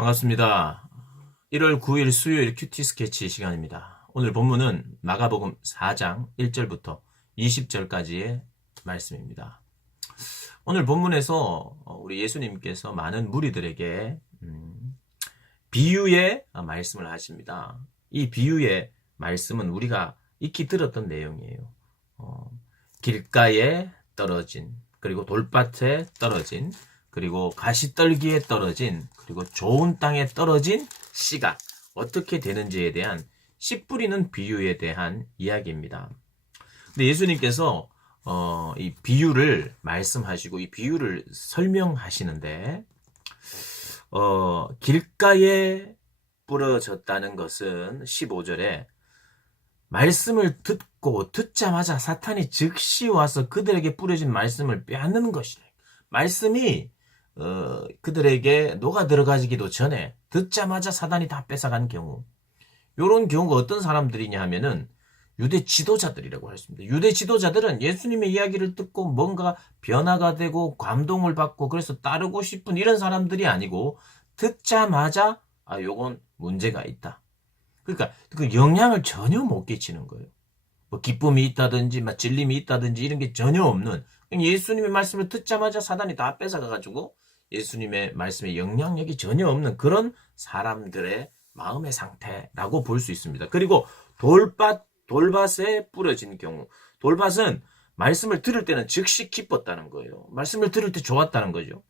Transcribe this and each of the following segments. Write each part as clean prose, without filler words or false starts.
반갑습니다. 1월 9일 수요일 큐티 스케치 시간입니다. 오늘 본문은 마가복음 4장 1절부터 20절까지의 말씀입니다. 오늘 본문에서 우리 예수님께서 많은 무리들에게 비유의 말씀을 하십니다. 이 비유의 말씀은 우리가 익히 들었던 내용이에요. 길가에 떨어진, 그리고 돌밭에 떨어진, 그리고 가시떨기에 떨어진, 그리고 좋은 땅에 떨어진 씨가 어떻게 되는지에 대한 씨 뿌리는 비유에 대한 이야기입니다. 근데 예수님께서 이 비유를 말씀하시고 이 비유를 설명하시는데 길가에 뿌려졌다는 것은 15절에 말씀을 듣자마자 사탄이 즉시 와서 그들에게 뿌려진 말씀을 빼앗는 것이래. 말씀이 그들에게 녹아 들어가기도 전에 듣자마자 사단이 다 뺏어간 경우, 이런 경우가 어떤 사람들이냐 하면은 유대 지도자들이라고 했습니다. 유대 지도자들은 예수님의 이야기를 듣고 뭔가 변화가 되고 감동을 받고 그래서 따르고 싶은 이런 사람들이 아니고 듣자마자 요건 문제가 있다. 그러니까 그 영향을 전혀 못 끼치는 거예요. 뭐 기쁨이 있다든지 막 질림이 있다든지 이런 게 전혀 없는, 예수님의 말씀을 듣자마자 사단이 다 뺏어가가지고 예수님의 말씀에 영향력이 전혀 없는 그런 사람들의 마음의 상태라고 볼 수 있습니다. 그리고 돌밭에 뿌려진 경우, 돌밭은 말씀을 들을 때는 즉시 기뻤다는 거예요. 말씀을 들을 때 좋았다는 거죠.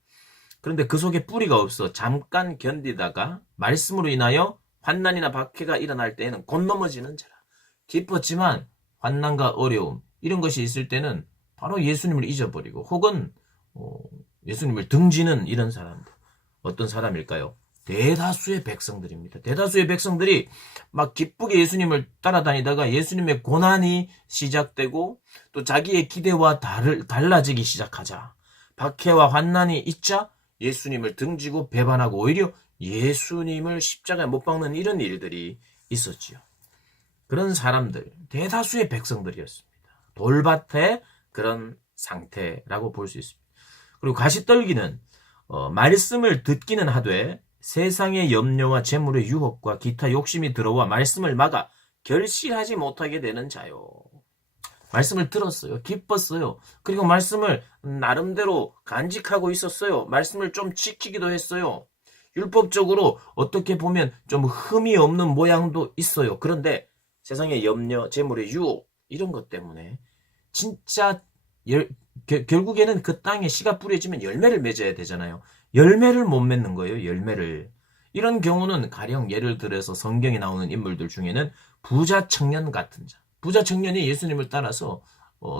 그런데 그 속에 뿌리가 없어 잠깐 견디다가 말씀으로 인하여 환난이나 박해가 일어날 때에는 곧 넘어지는 자라. 기뻤지만 환난과 어려움 이런 것이 있을 때는 바로 예수님을 잊어버리고 혹은 예수님을 등지는 이런 사람들. 어떤 사람일까요? 대다수의 백성들입니다. 대다수의 백성들이 막 기쁘게 예수님을 따라다니다가 예수님의 고난이 시작되고 또 자기의 기대와 달라지기 시작하자 박해와 환난이 있자 예수님을 등지고 배반하고 오히려 예수님을 십자가에 못 박는 이런 일들이 있었지요. 그런 사람들, 대다수의 백성들이었습니다. 돌밭의 그런 상태라고 볼 수 있습니다. 그리고 가시떨기는 말씀을 듣기는 하되 세상의 염려와 재물의 유혹과 기타 욕심이 들어와 말씀을 막아 결실하지 못하게 되는 자요. 말씀을 들었어요. 기뻤어요. 그리고 말씀을 나름대로 간직하고 있었어요. 말씀을 좀 지키기도 했어요. 율법적으로 어떻게 보면 좀 흠이 없는 모양도 있어요. 그런데 세상의 염려, 재물의 유혹 이런 것 때문에 진짜 결국에는 그 땅에 씨가 뿌려지면 열매를 맺어야 되잖아요. 열매를 못 맺는 거예요. 열매를. 이런 경우는 가령 예를 들어서 성경에 나오는 인물들 중에는 부자 청년 같은 자. 부자 청년이 예수님을 따라서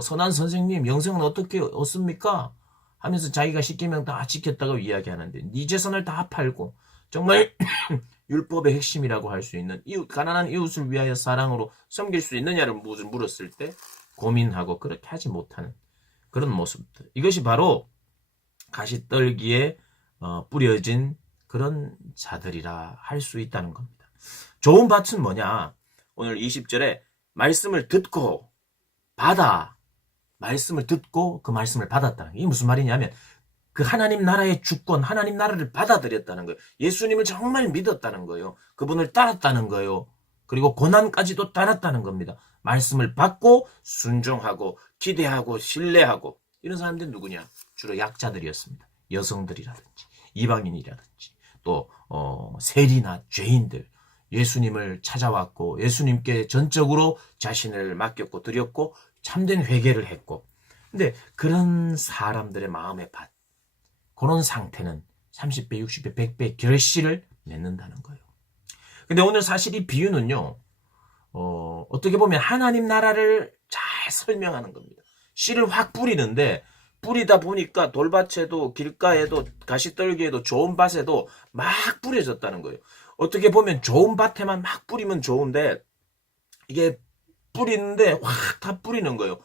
선한 선생님 영생은 어떻게 얻습니까? 하면서 자기가 10계명 다 지켰다고 이야기하는데 네 재산을 다 팔고 정말 율법의 핵심이라고 할 수 있는 가난한 이웃을 위하여 사랑으로 섬길 수 있느냐를 물었을 때 고민하고 그렇게 하지 못하는 그런 모습들. 이것이 바로 가시떨기에 뿌려진 그런 자들이라 할 수 있다는 겁니다. 좋은 밭은 뭐냐? 오늘 20절에 말씀을 듣고 말씀을 듣고 그 말씀을 받았다는 게 이게 무슨 말이냐면 그 하나님 나라의 주권, 하나님 나라를 받아들였다는 거예요. 예수님을 정말 믿었다는 거예요. 그분을 따랐다는 거예요. 그리고 고난까지도 따랐다는 겁니다. 말씀을 받고 순종하고 기대하고 신뢰하고 이런 사람들은 누구냐? 주로 약자들이었습니다. 여성들이라든지 이방인이라든지 또 세리나 죄인들, 예수님을 찾아왔고 예수님께 전적으로 자신을 맡겼고 드렸고 참된 회개를 했고, 근데 그런 사람들의 마음의 밭, 그런 상태는 30배, 60배, 100배 결실을 맺는다는 거예요. 근데 오늘 사실 이 비유는요, 어떻게 보면 하나님 나라를 잘 설명하는 겁니다. 씨를 확 뿌리는데 뿌리다 보니까 돌밭에도 길가에도 가시떨기에도 좋은 밭에도 막 뿌려졌다는 거예요. 어떻게 보면 좋은 밭에만 막 뿌리면 좋은데 이게 뿌리는데 확 다 뿌리는 거예요.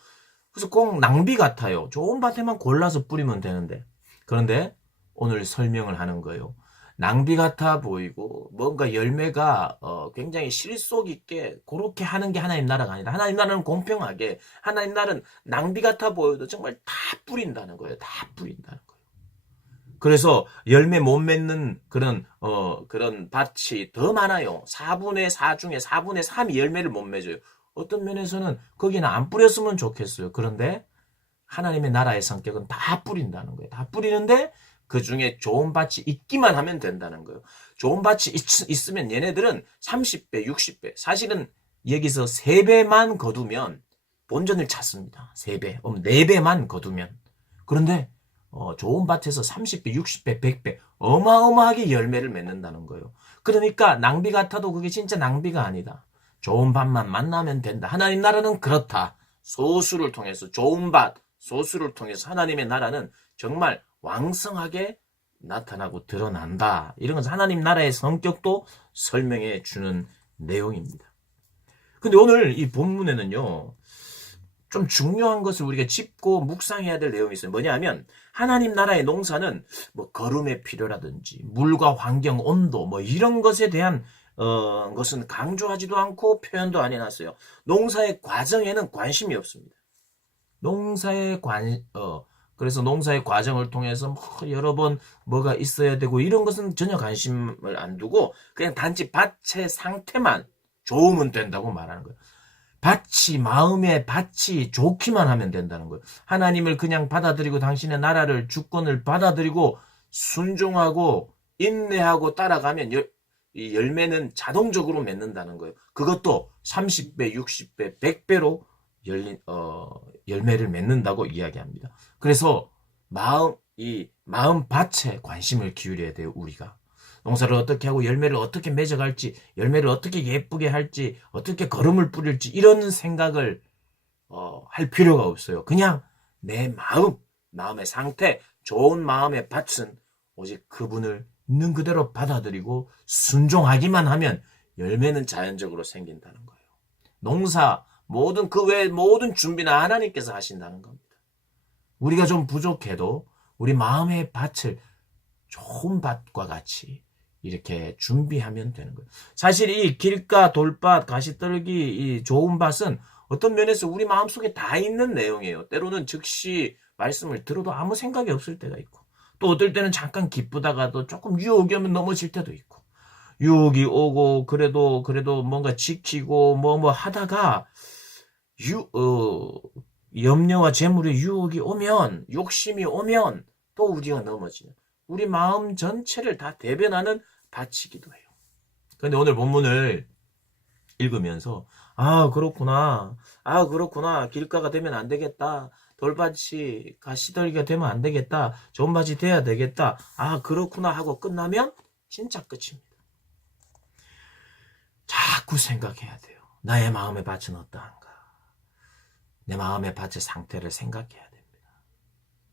그래서 꼭 낭비 같아요. 좋은 밭에만 골라서 뿌리면 되는데. 그런데 오늘 설명을 하는 거예요. 낭비 같아 보이고 뭔가 열매가 굉장히 실속 있게 그렇게 하는 게 하나님 나라가 아니다. 하나님 나라는 공평하게, 하나님 나라는 낭비 같아 보여도 정말 다 뿌린다는 거예요. 다 뿌린다는 거예요. 그래서 열매 못 맺는 그런 밭이 더 많아요. 4분의 4 중에 4분의 3이 열매를 못 맺어요. 어떤 면에서는 거기는 안 뿌렸으면 좋겠어요. 그런데 하나님의 나라의 성격은 다 뿌린다는 거예요. 다 뿌리는데 그 중에 좋은 밭이 있기만 하면 된다는 거예요. 좋은 밭이 있으면 얘네들은 30배, 60배, 사실은 여기서 3배만 거두면 본전을 찾습니다. 3배, 4배만 거두면. 그런데 좋은 밭에서 30배, 60배, 100배 어마어마하게 열매를 맺는다는 거예요. 그러니까 낭비 같아도 그게 진짜 낭비가 아니다. 좋은 밭만 만나면 된다. 하나님 나라는 그렇다. 소수를 통해서 좋은 밭, 소수를 통해서 하나님의 나라는 정말 왕성하게 나타나고 드러난다. 이런 것은 하나님 나라의 성격도 설명해 주는 내용입니다. 근데 오늘 이 본문에는요, 좀 중요한 것을 우리가 짚고 묵상해야 될 내용이 있어요. 뭐냐면 하나님 나라의 농사는 뭐 거름의 필요라든지 물과 환경, 온도 뭐 이런 것에 대한 것은 강조하지도 않고 표현도 안 해놨어요. 농사의 과정에는 관심이 없습니다. 그래서 농사의 과정을 통해서 뭐 여러 번 뭐가 있어야 되고 이런 것은 전혀 관심을 안 두고 그냥 단지 밭의 상태만 좋으면 된다고 말하는 거예요. 마음의 밭이 좋기만 하면 된다는 거예요. 하나님을 그냥 받아들이고 당신의 나라를 주권을 받아들이고 순종하고 인내하고 따라가면 이 열매는 자동적으로 맺는다는 거예요. 그것도 30배, 60배, 100배로 열매를 맺는다고 이야기합니다. 그래서 마음 밭에 관심을 기울여야 돼요, 우리가. 농사를 어떻게 하고 열매를 어떻게 맺어갈지, 열매를 어떻게 예쁘게 할지, 어떻게 거름을 뿌릴지 이런 생각을 할 필요가 없어요. 그냥 내 마음의 상태, 좋은 마음의 밭은 오직 그분을 있는 그대로 받아들이고 순종하기만 하면 열매는 자연적으로 생긴다는 거예요. 농사, 그 외의 모든 준비는 하나님께서 하신다는 겁니다. 우리가 좀 부족해도 우리 마음의 밭을 좋은 밭과 같이 이렇게 준비하면 되는 거예요. 사실 이 길가, 돌밭, 가시떨기, 이 좋은 밭은 어떤 면에서 우리 마음속에 다 있는 내용이에요. 때로는 즉시 말씀을 들어도 아무 생각이 없을 때가 있고 또 어떨 때는 잠깐 기쁘다가도 조금 유혹이 오면 넘어질 때도 있고 유혹이 오고 그래도 뭔가 지키고 뭐 하다가 염려와 재물의 유혹이 오면 욕심이 오면 또 우리가 넘어지는 우리 마음 전체를 다 대변하는 밭이기도 해요. 그런데 오늘 본문을 읽으면서 그렇구나. 길가가 되면 안 되겠다. 돌밭이 가시떨기가 되면 안 되겠다. 좋은 밭이 돼야 되겠다. 그렇구나 하고 끝나면 진짜 끝입니다. 자꾸 생각해야 돼요. 나의 마음의 밭은 어떠한가. 내 마음의 밭의 상태를 생각해야 됩니다.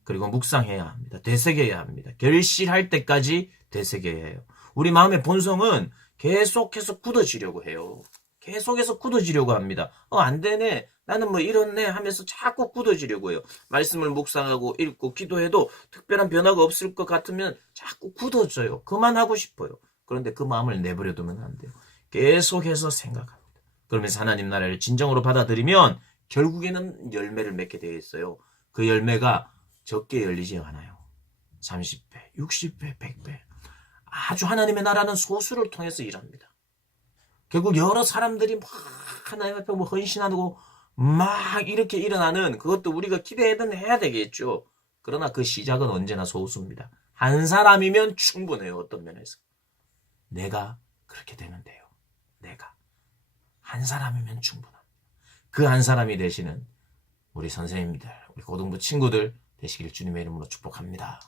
그리고 묵상해야 합니다. 되새겨야 합니다. 결실할 때까지 되새겨야 해요. 우리 마음의 본성은 계속해서 굳어지려고 해요. 계속해서 굳어지려고 합니다. 안 되네. 나는 뭐 이렇네 하면서 자꾸 굳어지려고 해요. 말씀을 묵상하고 읽고 기도해도 특별한 변화가 없을 것 같으면 자꾸 굳어져요. 그만하고 싶어요. 그런데 그 마음을 내버려 두면 안 돼요. 계속해서 생각합니다. 그러면서 하나님 나라를 진정으로 받아들이면 결국에는 열매를 맺게 되어 있어요. 그 열매가 적게 열리지 않아요. 30배, 60배, 100배. 아주 하나님의 나라는 소수를 통해서 일합니다. 결국 여러 사람들이 막 하나님 앞에 헌신하고 막 이렇게 일어나는 그것도 우리가 기대하든 해야 되겠죠. 그러나 그 시작은 언제나 소수입니다. 한 사람이면 충분해요. 어떤 면에서. 내가 그렇게 되면 돼요. 내가. 한 사람이면 충분합니다. 그 한 사람이 되시는 우리 선생님들, 우리 고등부 친구들 되시길 주님의 이름으로 축복합니다.